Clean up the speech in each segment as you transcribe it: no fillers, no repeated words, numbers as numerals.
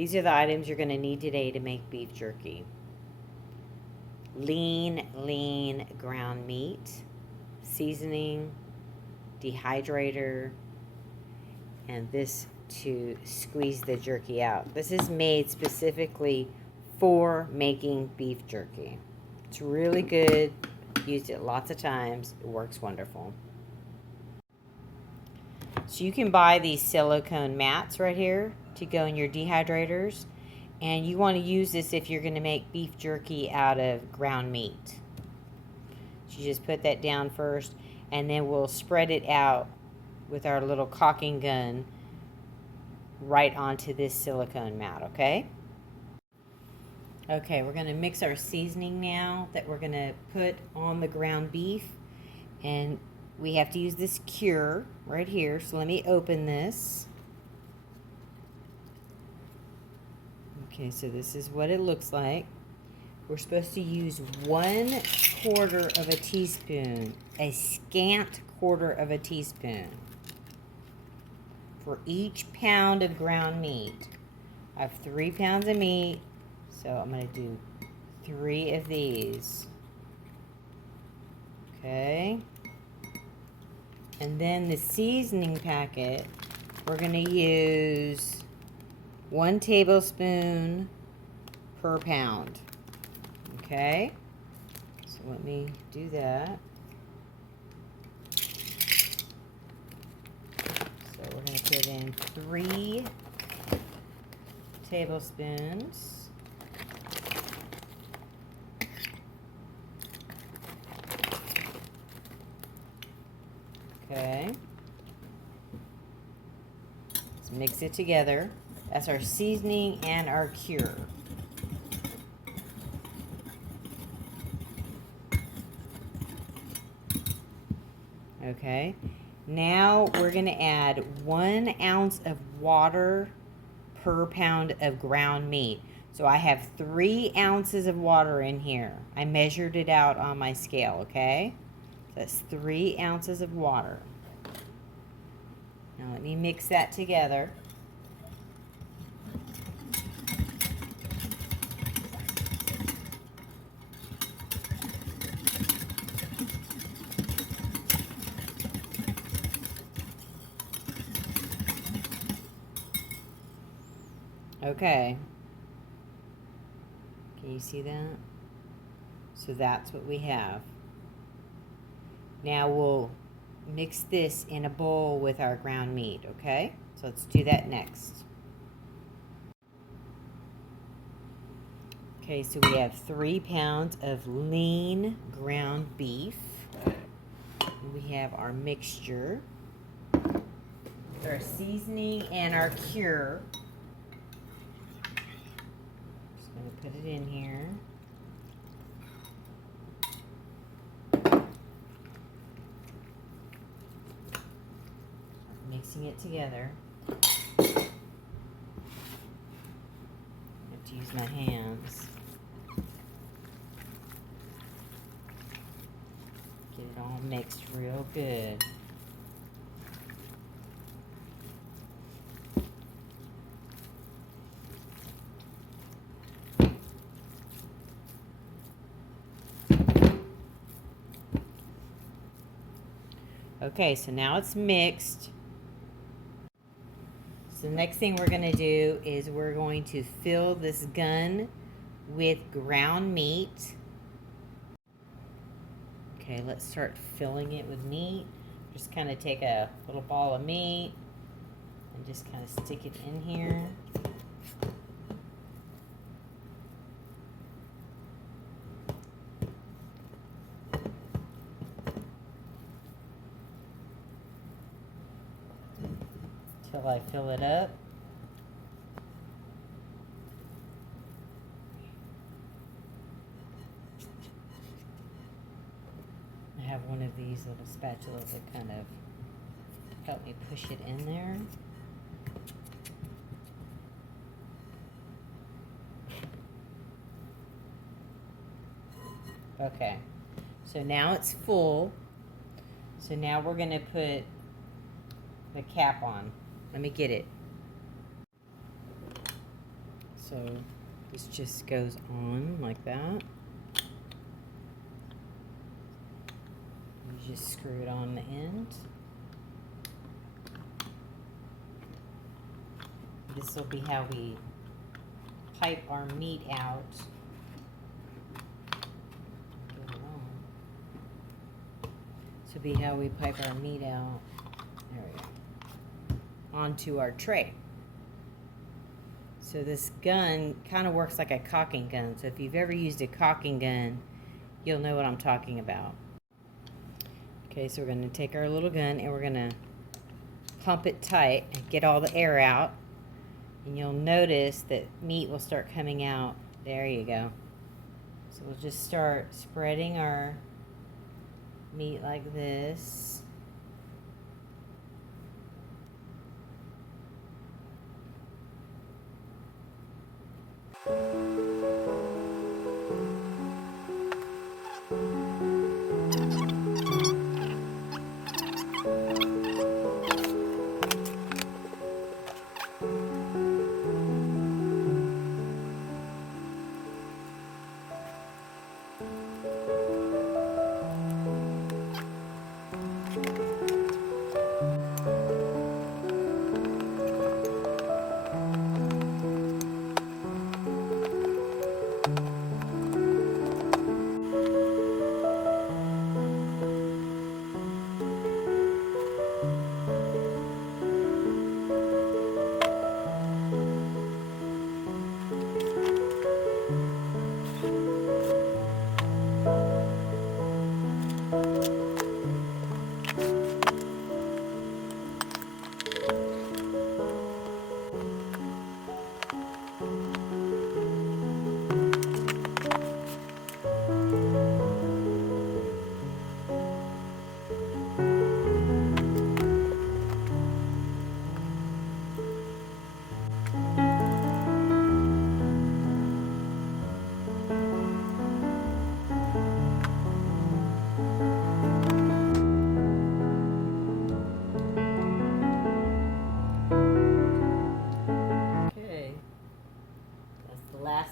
These are the items you're going to need today to make beef jerky. Lean ground meat, seasoning, dehydrator, and this to squeeze the jerky out. This is made specifically for making beef jerky. It's really good. Used it lots of times. It works wonderful. So you can buy these silicone mats right here to go in your dehydrators. And you want to use this if you're going to make beef jerky out of ground meat. So you just put that down first, and then we'll spread it out with our little caulking gun right onto this silicone mat, okay? Okay, we're going to mix our seasoning now that we're going to put on the ground beef. And we have to use this cure right here. So let me open this. Okay, so this is what it looks like. We're supposed to use 1/4 of a teaspoon, a scant 1/4 of a teaspoon for each pound of ground meat. I have 3 pounds of meat, so I'm going to do 3 of these. Okay. And then the seasoning packet, we're going to use 1 tablespoon per pound. Okay. So let me do that. So we're going to put in 3 tablespoons. Okay. Let's mix it together. That's our seasoning and our cure. Okay. Now we're going to add 1 ounce of water per pound of ground meat. So I have 3 ounces of water in here. I measured it out on my scale, okay? That's 3 ounces of water. Now let me mix that together. Okay. Can you see that? So that's what we have. Now we'll mix this in a bowl with our ground meat, okay? So let's do that next. Okay, so we have 3 pounds of lean ground beef. We have our mixture, our seasoning, and our cure. Just going to put it in here. Mixing it together. I have to use my hands. Get it all mixed real good. Okay, so now it's mixed. So the next thing we're going to do is we're going to fill this gun with ground meat. Okay, let's start filling it with meat. Just kind of take a little ball of meat and just kind of stick it in here. Till I fill it up. I have one of these little spatulas that kind of help me push it in there. Okay, so now it's full. So now we're going to put the cap on. Let me get it. So this just goes on like that. You just screw it on the end. This will be how we pipe our meat out. This will be how we pipe our meat out. There we go. Onto our tray. So this gun kind of works like a caulking gun. So if you've ever used a caulking gun, you'll know what I'm talking about. Okay, so we're going to take our little gun and we're going to pump it tight and get all the air out. And you'll notice that meat will start coming out. There you go. So we'll just start spreading our meat like this.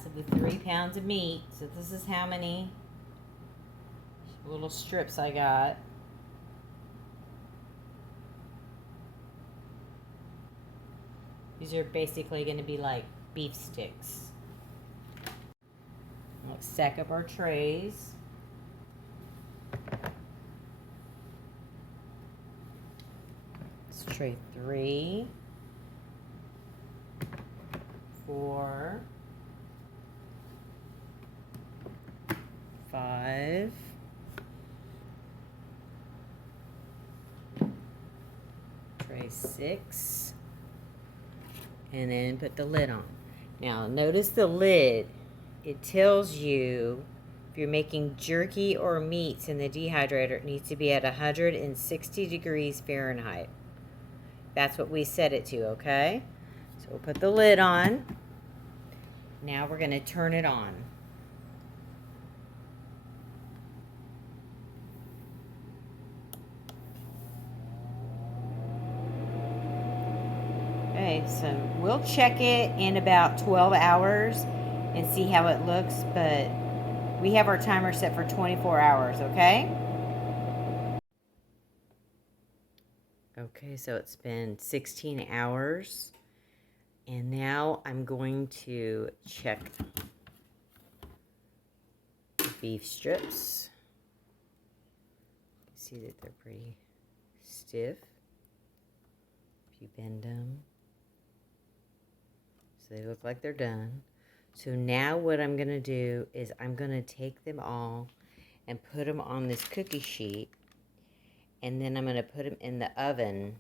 Of the 3 pounds of meat. So this is how many little strips I got. These are basically going to be like beef sticks. Let's stack up our trays. It's tray 3, 4, 5, tray 6, and then put the lid on. Now notice the lid, it tells you if you're making jerky or meats in the dehydrator, it needs to be at 160 degrees Fahrenheit. That's what we set it to, okay? So we'll put the lid on. Now we're going to turn it on. Okay, so we'll check it in about 12 hours and see how it looks, but we have our timer set for 24 hours, okay? Okay, so it's been 16 hours, and now I'm going to check the beef strips. See that they're pretty stiff. If you bend them, so they look like they're done. So now what I'm going to do is I'm going to take them all and put them on this cookie sheet, and then I'm going to put them in the oven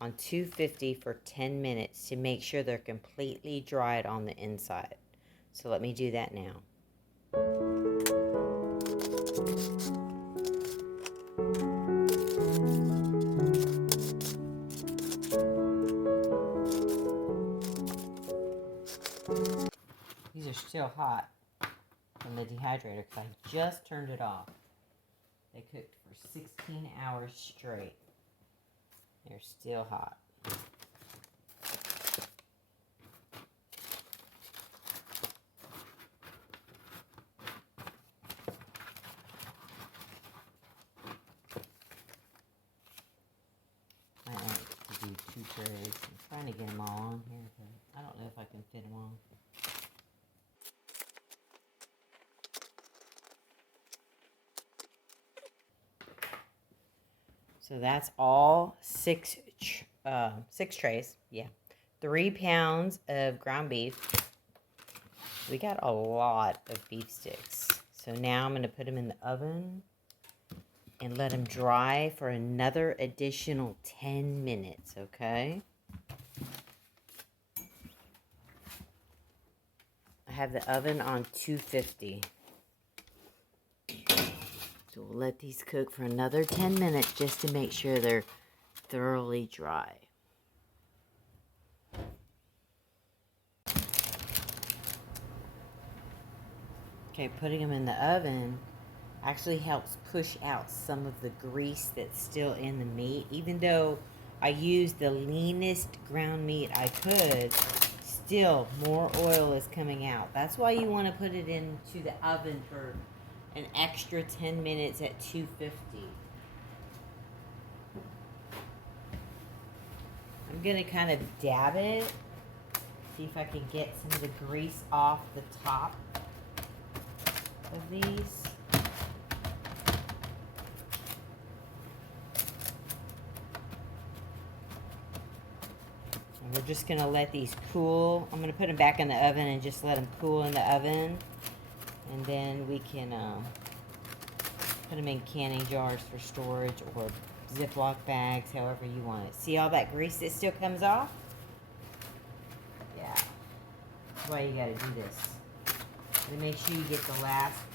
on 250 for 10 minutes to make sure they're completely dried on the inside. So let me do that now. These are still hot from the dehydrator because I just turned it off. They cooked for 16 hours straight. They're still hot. 2 trays. I'm trying to get them all on here, but I don't know if I can fit them all. So that's all 6 trays. Yeah. 3 pounds of ground beef. We got a lot of beef sticks. So now I'm going to put them in the oven and let them dry for another additional 10 minutes, okay? I have the oven on 250. So we'll let these cook for another 10 minutes just to make sure they're thoroughly dry. Okay, putting them in the oven actually helps push out some of the grease that's still in the meat. Even though I used the leanest ground meat I could, still more oil is coming out. That's why you want to put it into the oven for an extra 10 minutes at 250. I'm going to kind of dab it, see if I can get some of the grease off the top of these. And we're just going to let these cool. I'm going to put them back in the oven and just let them cool in the oven. And then we can put them in canning jars for storage or Ziploc bags, however you want it. See all that grease that still comes off? Yeah. That's why you got to do this. To make sure you get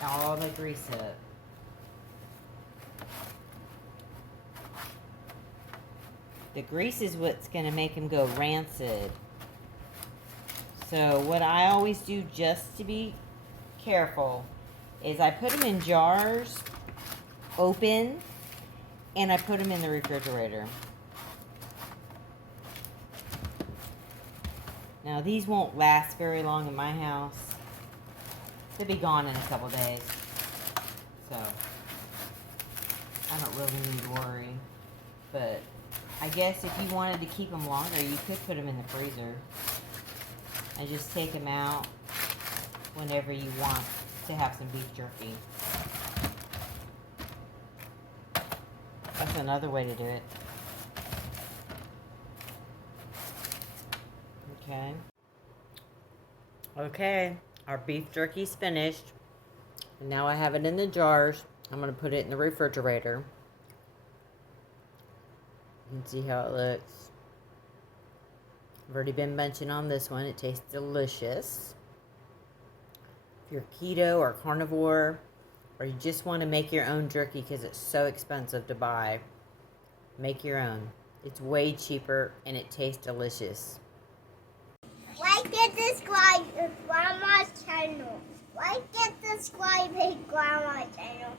all the grease up. The grease is what's going to make them go rancid. So what I always do, just to be careful, is I put them in jars, open, and I put them in the refrigerator. Now these won't last very long in my house. They'll be gone in a couple days. So I don't really need to worry. But I guess if you wanted to keep them longer, you could put them in the freezer and just take them out whenever you want to have some beef jerky. That's another way to do it. Okay. Okay, our beef jerky's finished. And now I have it in the jars. I'm going to put it in the refrigerator and see how it looks. I've already been munching on this one. It tastes delicious. If you're keto or carnivore, or you just want to make your own jerky because it's so expensive to buy, make your own. It's way cheaper and it tastes delicious. Like and subscribe to Grandma's channel. Like and subscribe to Grandma's channel.